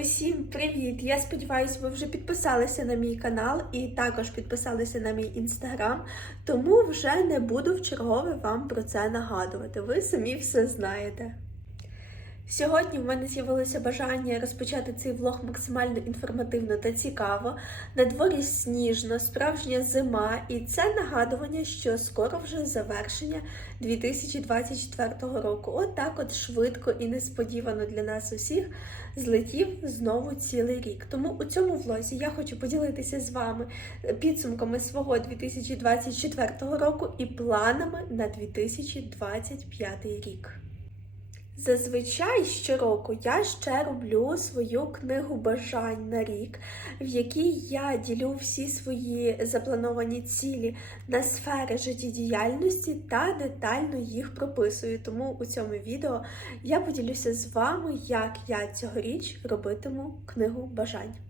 Усім привіт! Я сподіваюся, ви вже підписалися на мій канал і також підписалися на мій інстаграм, тому вже не буду в чергове вам про це нагадувати. Ви самі все знаєте. Сьогодні в мене з'явилося бажання розпочати цей влог максимально інформативно та цікаво. На дворі сніжно, справжня зима, і це нагадування, що скоро вже завершення 2024 року. От так от швидко і несподівано для нас усіх злетів знову цілий рік. Тому у цьому влозі я хочу поділитися з вами підсумками свого 2024 року і планами на 2025 рік. Зазвичай щороку я ще роблю свою книгу бажань на рік, в якій я ділю всі свої заплановані цілі на сфери життєдіяльності та детально їх прописую. Тому у цьому відео я поділюся з вами, як я цьогоріч робитиму книгу бажань.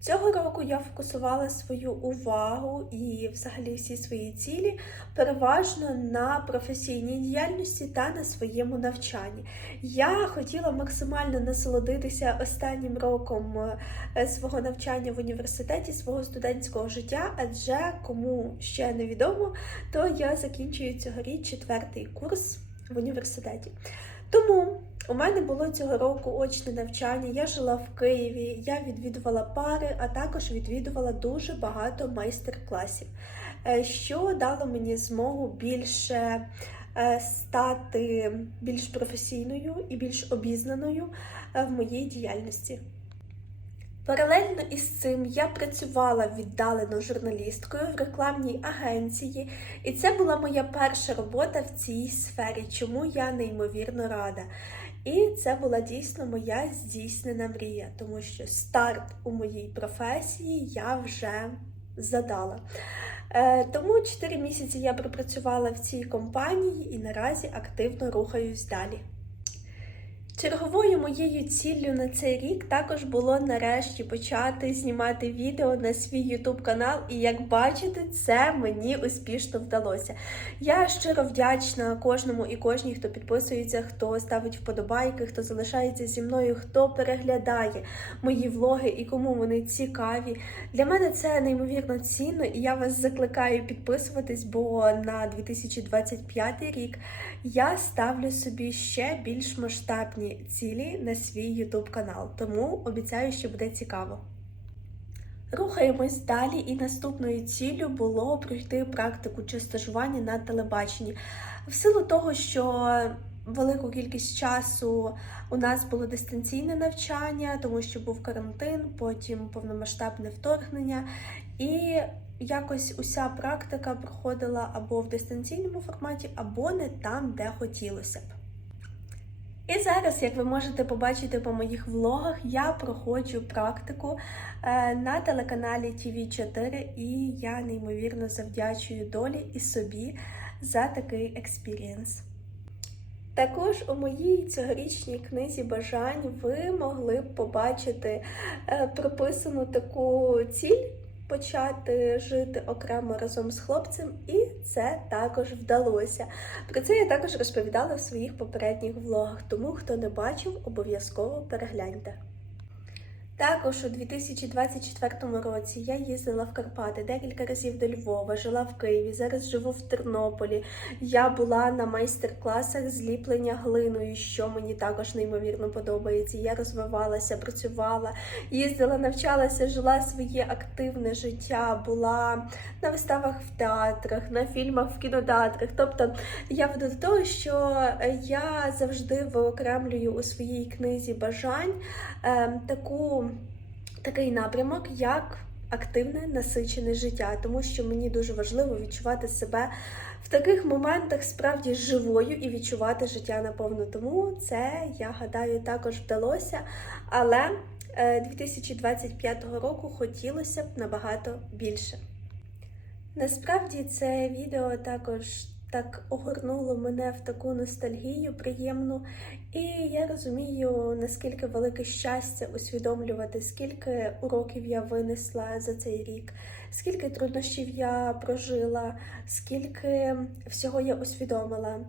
Цього року я фокусувала свою увагу і, взагалі, всі свої цілі переважно на професійній діяльності та на своєму навчанні. Я хотіла максимально насолодитися останнім роком е, свого навчання в університеті, свого студентського життя, адже кому ще не відомо, то я закінчую цьогоріч четвертий курс в університеті. Тому у мене було цього року очне навчання. Я жила в Києві, я відвідувала пари, а також відвідувала дуже багато майстер-класів, е, що дало мені змогу більше е, стати більш професійною і більш обізнаною е, в моїй діяльності. Паралельно із цим я працювала віддалено журналісткою в рекламній агенції, і це була моя перша робота в цій сфері, чому я неймовірно рада. І це була дійсно моя здійснена мрія, тому що старт у моїй професії я вже задала. Е, Тому 4 місяці я пропрацювала в цій компанії і наразі активно рухаюсь далі. Черговою моєю ціллю на цей рік також було нарешті почати знімати відео на свій YouTube канал, і як бачите, це мені успішно вдалося. Я щиро вдячна кожному і кожній, хто підписується, хто ставить вподобайки, хто залишається зі мною, хто переглядає мої влоги і кому вони цікаві. Для мене це неймовірно цінно, і я вас закликаю підписуватись, бо на 2025 рік я ставлю собі ще більш масштабні цілі на свій YouTube канал, тому обіцяю, що буде цікаво. Рухаємось далі, і наступною ціллю було пройти практику чи стажування на телебаченні. В силу того, що велику кількість часу у нас було дистанційне навчання, тому що був карантин, потім повномасштабне вторгнення, і якось уся практика проходила або в дистанційному форматі, або не там, де хотілося б. І зараз, як ви можете побачити по моїх влогах, я проходжу практику е, на телеканалі TV4, і я неймовірно завдячую долі і собі за такий експірієнс. Також у моїй цьогорічній книзі бажань ви могли б побачити е, прописану таку ціль почати жити окремо разом з хлопцем, і це також вдалося. Про це я також розповідала в своїх попередніх влогах, тому хто не бачив, обов'язково перегляньте. Також у 2024 році я їздила в Карпати декілька разів до Львова, жила в Києві, зараз живу в Тернополі. Я була на майстер-класах зліплення глиною, що мені також неймовірно подобається. Я розвивалася, працювала, їздила, навчалася, жила своє активне життя, була на виставах в театрах, на фільмах в кінотеатрах. Тобто я веду до того, що я завжди виокремлюю у своїй книзі бажань е, таку такий напрямок, як активне насичене життя, тому що мені дуже важливо відчувати себе в таких моментах справді живою і відчувати життя наповну. Тому це, я гадаю, також вдалося. Але 2025 року хотілося б набагато більше. Насправді це відео також так огорнуло мене в таку ностальгію приємну, і я розумію, наскільки велике щастя усвідомлювати, скільки уроків я винесла за цей рік, скільки труднощів я прожила, скільки всього я усвідомила.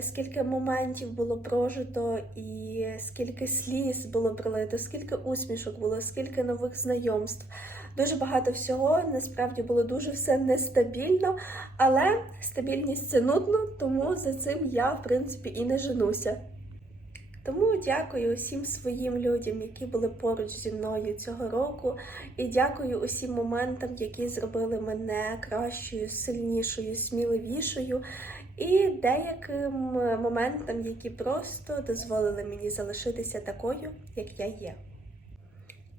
скільки моментів було прожито, і скільки сліз було пролито, скільки усмішок було, скільки нових знайомств. Дуже багато всього. Насправді було дуже все нестабільно, але стабільність це нудно, тому за цим я, в принципі, і не женуся. Тому дякую усім своїм людям, які були поруч зі мною цього року, і дякую усім моментам, які зробили мене кращою, сильнішою, сміливішою, і деяким моментам, які просто дозволили мені залишитися такою, як я є.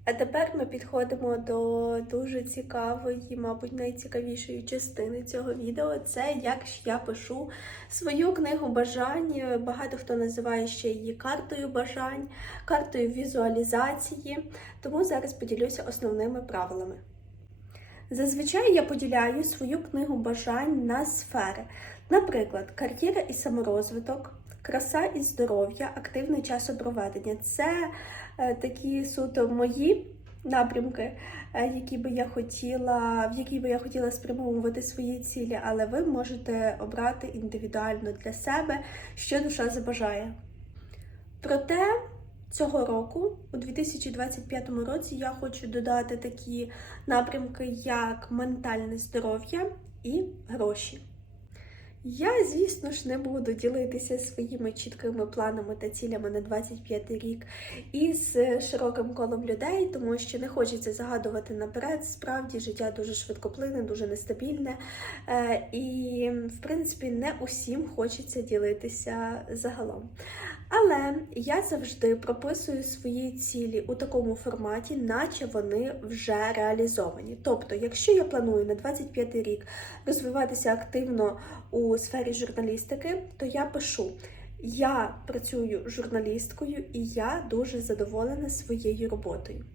А тепер ми підходимо до дуже цікавої, мабуть, найцікавішої частини цього відео. Це як ж я пишу свою книгу бажань. Багато хто називає ще її картою бажань, картою візуалізації. Тому зараз поділюся основними правилами. Зазвичай я поділяю свою книгу бажань на сфери, наприклад, кар'єра і саморозвиток, краса і здоров'я, активний часопроведення. Це такі суто мої напрямки, е, які би я хотіла, в які би я хотіла спрямовувати свої цілі, але ви можете обрати індивідуально для себе, що душа забажає. Проте цього року, у 2025 році, я хочу додати такі напрямки, як ментальне здоров'я і гроші. Я, звісно ж, не буду ділитися своїми чіткими планами та цілями на 25 рік із широким колом людей, тому що не хочеться загадувати наперед. Справді життя дуже швидкоплине, дуже нестабільне, е, і, в принципі, не усім хочеться ділитися загалом. Але я завжди прописую свої цілі у такому форматі, наче вони вже реалізовані. Тобто, якщо я планую на 25 рік розвиватися активно у сфері журналістики, то я пишу. Я працюю журналісткою і я дуже задоволена своєю роботою.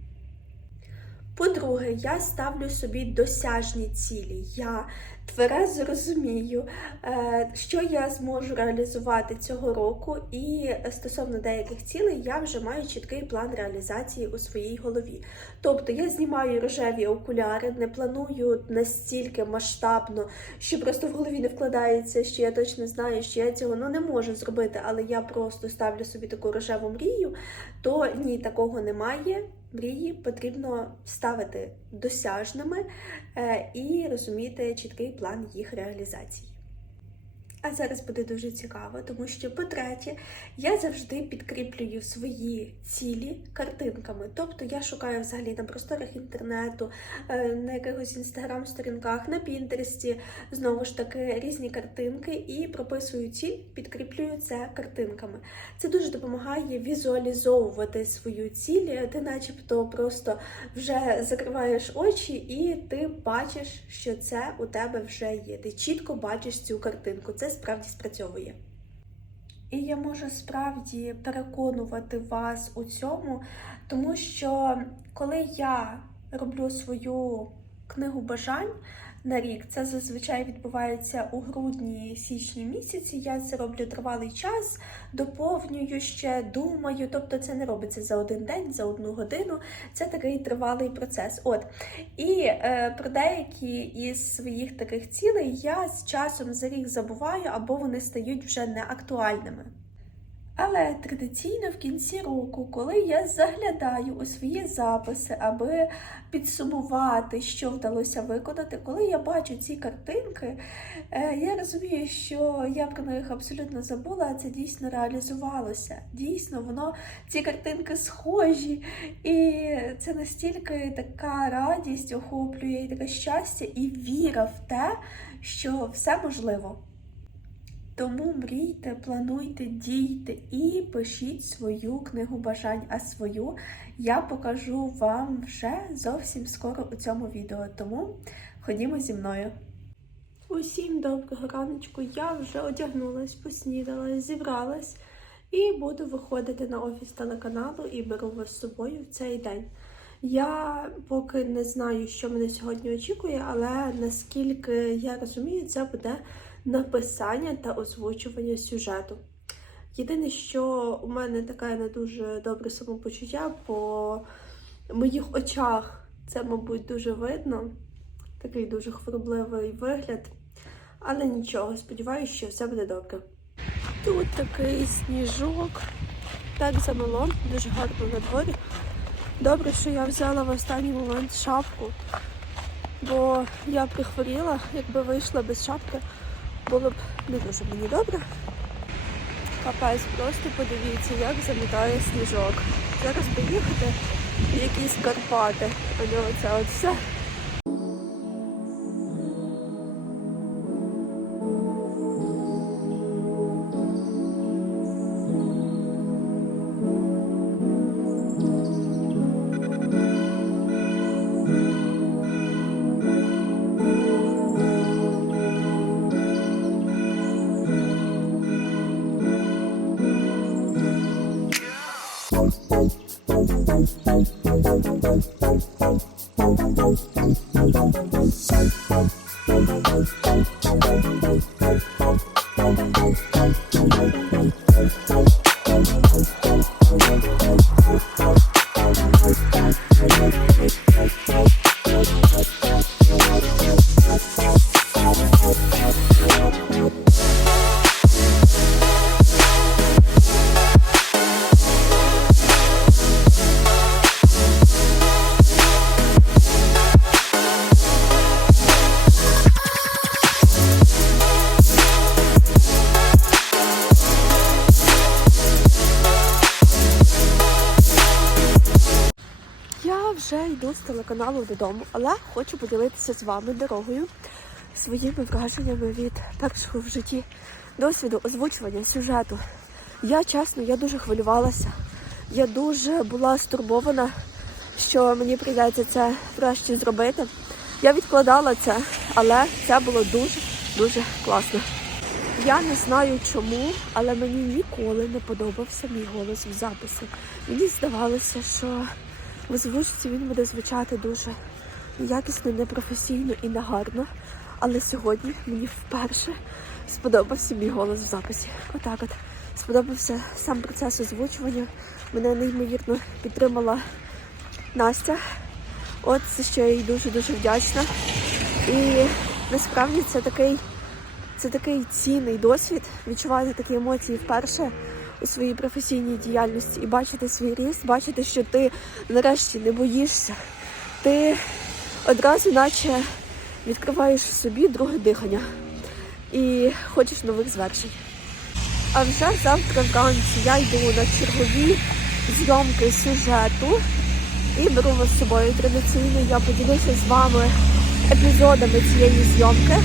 По-друге, я ставлю собі досяжні цілі. Я тверезо розумію, е, що я зможу реалізувати цього року, і стосовно деяких цілей я вже маю чіткий план реалізації у своїй голові. Тобто я знімаю рожеві окуляри, не планую настільки масштабно, що просто в голові не вкладається, що я точно знаю, що я цього ну, не можу зробити, але я просто ставлю собі таку рожеву мрію, то ні, такого немає. Мрії потрібно ставити досяжними е, і розуміти чіткий план їх реалізації. А зараз буде дуже цікаво, тому що, по-третє, я завжди підкріплюю свої цілі картинками. Тобто я шукаю взагалі на просторах інтернету, е, на якихось інстаграм-сторінках, на Пінтересті, знову ж таки, різні картинки і прописую ціль, підкріплюю це картинками. Це дуже допомагає візуалізовувати свою ціль. Ти, начебто, просто вже закриваєш очі, і ти бачиш, що це у тебе вже є. Ти чітко бачиш цю картинку. Це справді спрацьовує. І я можу справді переконувати вас у цьому, тому що коли я роблю свою книгу бажань на рік, це зазвичай відбувається у грудні-січні місяці. Я це роблю тривалий час, доповнюю ще, думаю. Тобто це не робиться за один день, за одну годину. Це такий тривалий процес. От і е, про деякі із своїх таких цілей я з часом за рік забуваю або вони стають вже неактуальними. Але традиційно в кінці року, коли я заглядаю у свої записи, аби підсумувати, що вдалося виконати, коли я бачу ці картинки, е, я розумію, що я про них абсолютно забула, а це дійсно реалізувалося. Дійсно, воно ці картинки схожі, і це настільки така радість охоплює, і таке щастя, і віра в те, що все можливо. Тому мрійте, плануйте, дійте і пишіть свою книгу бажань, а свою я покажу вам вже зовсім скоро у цьому відео. Тому ходімо зі мною. Усім доброго раночку. Я вже одягнулась, поснідала, зібралась і буду виходити на офіс телеканалу і беру вас з собою в цей день. Я поки не знаю, що мене сьогодні очікує, але наскільки я розумію, це буде написання та озвучування сюжету. Єдине, що у мене таке не дуже добре самопочуття, по моїх очах це, мабуть, дуже видно. Такий дуже хворобливий вигляд. Але нічого, сподіваюся, що все буде добре. Тут такий сніжок. Так замело, дуже гарно на дворі. Добре, що я взяла в останній момент шапку, бо я прихворіла, якби вийшла без шапки, було б не дуже мені добре. Капець, просто подивіться, як замітає сніжок. Зараз поїхати в якісь Карпати, а не оце от все. Bye. Bye. Bye. Bye. Вже йду з телеканалу додому, але хочу поділитися з вами дорогою своїми враженнями від першого в житті досвіду озвучування сюжету. Я чесно, я дуже хвилювалася. Я дуже була стурбована, що мені прийдеться це врешті зробити. Я відкладала це, але це було дуже дуже класно. Я не знаю чому, але мені ніколи не подобався мій голос в записі. Мені здавалося, що в озвучці він буде звучати дуже якісно, непрофесійно і негарно. Але сьогодні мені вперше сподобався мій голос в записі. Отак от. Сподобався сам процес озвучування. Мене неймовірно підтримала Настя. От за що я їй дуже-дуже вдячна. І насправді це такий, це такий цінний досвід відчувати такі емоції вперше у своїй професійній діяльності і бачити свій ріст, бачити, що ти нарешті не боїшся. Ти одразу наче відкриваєш в собі друге дихання і хочеш нових звершень. А вже завтра вранці я йду на чергові зйомки сюжету і беру вас з собою традиційно. Я поділюся з вами епізодами цієї зйомки.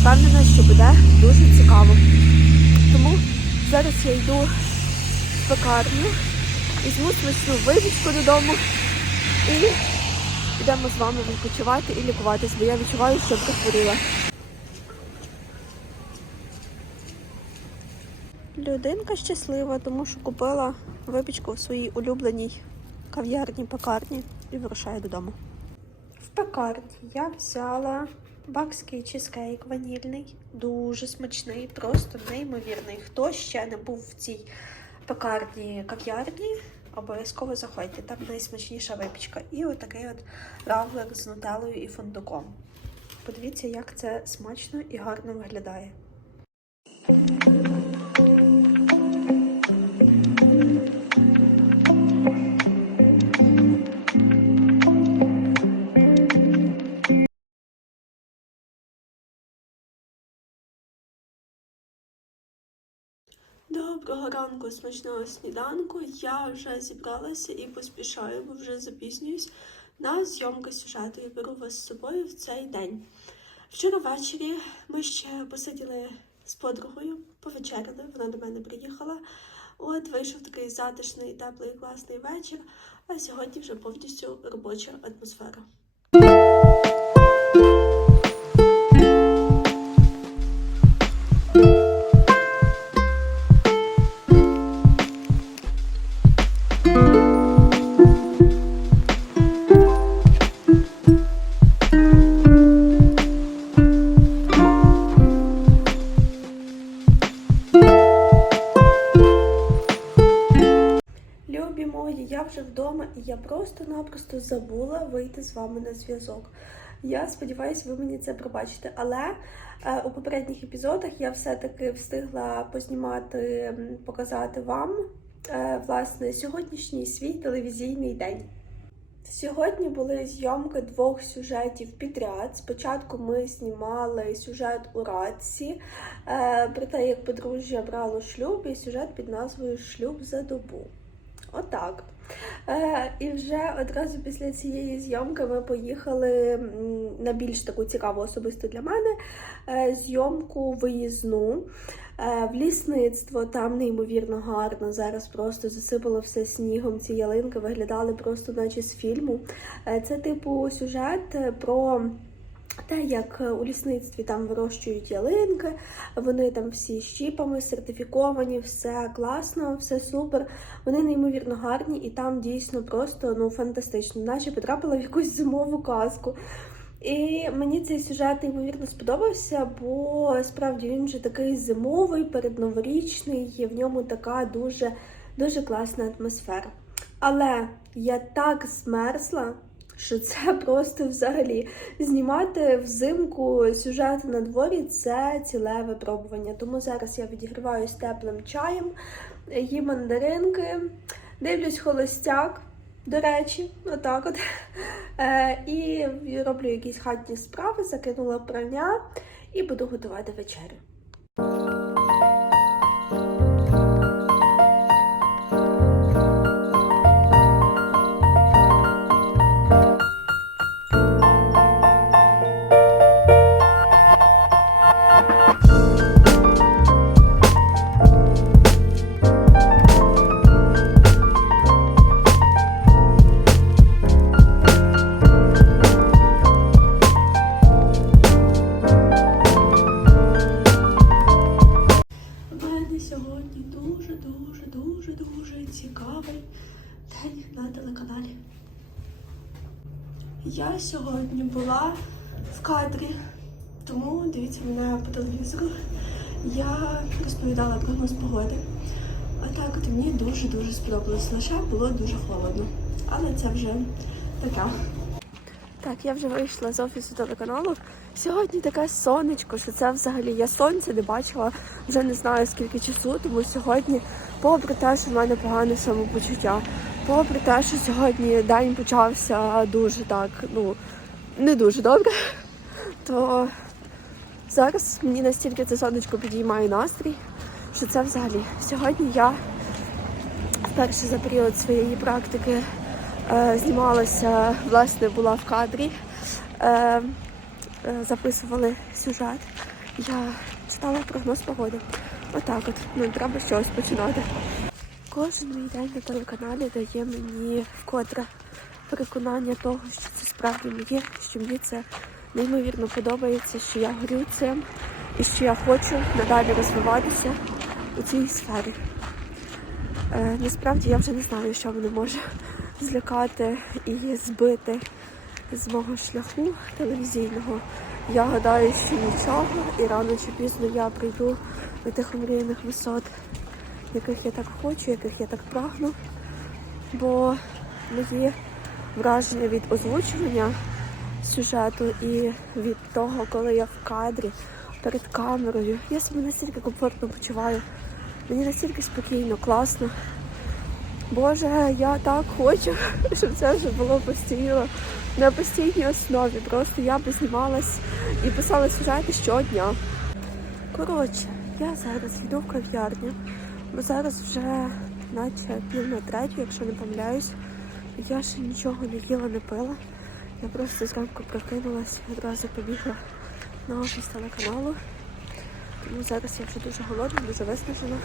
Впевнена, що буде дуже цікаво. Тому зараз я йду в пекарню, візьму смачну випічку додому і підемо з вами відпочивати і лікуватись, бо я відчуваю, що прихворіла. Людинка щаслива, тому що купила випічку в своїй улюбленій кав'ярні пекарні і вирушаю додому. В пекарні я взяла бакський чизкейк ванільний, дуже смачний, просто неймовірний. Хто ще не був в цій пекарні кав'ярні, обов'язково заходьте. Там найсмачніша випічка. І отакий от равлик з нутеллою і фундуком. Подивіться, як це смачно і гарно виглядає. Доброго ранку, смачного сніданку. Я вже зібралася і поспішаю, бо вже запізнююсь на зйомки сюжету. Я беру вас з собою в цей день. Вчора ввечері ми ще посиділи з подругою, повечеряли, вона до мене приїхала. От вийшов такий затишний, теплий, класний вечір. А сьогодні вже повністю робоча атмосфера. Я просто-напросто забула вийти з вами на зв'язок. Я сподіваюся, ви мені це пробачите. Але е, у попередніх епізодах я все-таки встигла познімати, показати вам е, власне сьогоднішній свій телевізійний день. Сьогодні були зйомки двох сюжетів підряд. Спочатку ми знімали сюжет у Радці е, про те, як подружжя брало шлюб, і сюжет під назвою Шлюб за добу. Отак. Е, і вже одразу після цієї зйомки ми поїхали на більш таку цікаву особисто для мене е, зйомку виїзну е, в лісництво. Там неймовірно гарно. Зараз просто засипало все снігом. Ці ялинки виглядали просто наче з фільму. Е, Це типу сюжет про. Те, як е, у лісництві там вирощують ялинки, вони там всі з чіпами сертифіковані, все класно, все супер. Вони неймовірно гарні, і там дійсно просто ну фантастично, наче потрапила в якусь зимову казку. І мені цей сюжет неймовірно сподобався, бо справді він вже такий зимовий, передноворічний, і в ньому така дуже, дуже класна атмосфера. Але я так змерзла, що це просто взагалі знімати взимку сюжет на дворі це ціле випробування. Тому зараз я відігріваюсь теплим чаєм, їм мандаринки, дивлюсь холостяк. До речі, отак от. Е, і роблю якісь хатні справи, закинула прання і буду готувати вечерю. Сьогодні дуже, дуже, дуже, дуже цікавий день на телеканалі. Я сьогодні була в кадрі, тому дивіться мене по телевізору. Я розповідала прогноз погоди. А так от мені дуже-дуже сподобалось. Лише було дуже холодно. Але це вже таке. Так, я вже вийшла з офісу телеканалу. Сьогодні таке сонечко, що це взагалі я сонця не бачила вже не знаю скільки часу, тому сьогодні, попри те, що в мене погане самопочуття, попри те, що сьогодні день почався дуже так, ну не дуже добре, то зараз мені настільки це сонечко підіймає настрій, що це взагалі. Сьогодні я вперше за період своєї практики е, знімалася, власне, була в кадрі, е, записували сюжет. Я читала прогноз погоди. Отак от. Ну, треба чогось починати. Кожен мій день на телеканалі дає мені вкотре переконання того, що це справді моє, що мені це неймовірно подобається, що я горю цим і що я хочу надалі розвиватися у цій сфері. Е, насправді я вже не знаю, що мене може злякати і збити з мого шляху телевізійного. Я гадаю, що нічого, і рано чи пізно я прийду до тих омріяних висот, яких я так хочу, яких я так прагну. Бо мої враження від озвучування сюжету і від того, коли я в кадрі перед камерою, я себе настільки комфортно почуваю. Мені настільки спокійно, класно. Боже, я так хочу, щоб це вже було постійно на постійній основі. Просто я би знімалась і писала сюжети щодня. Коротше, я зараз йду в кав'ярню, бо зараз вже наче пів на третю, якщо не помиляюсь. Я ще нічого не їла, не пила. Я просто зранку прокинулась, одразу побігла на офіс телеканалу. Тому зараз я вже дуже голодна, дуже виснажена.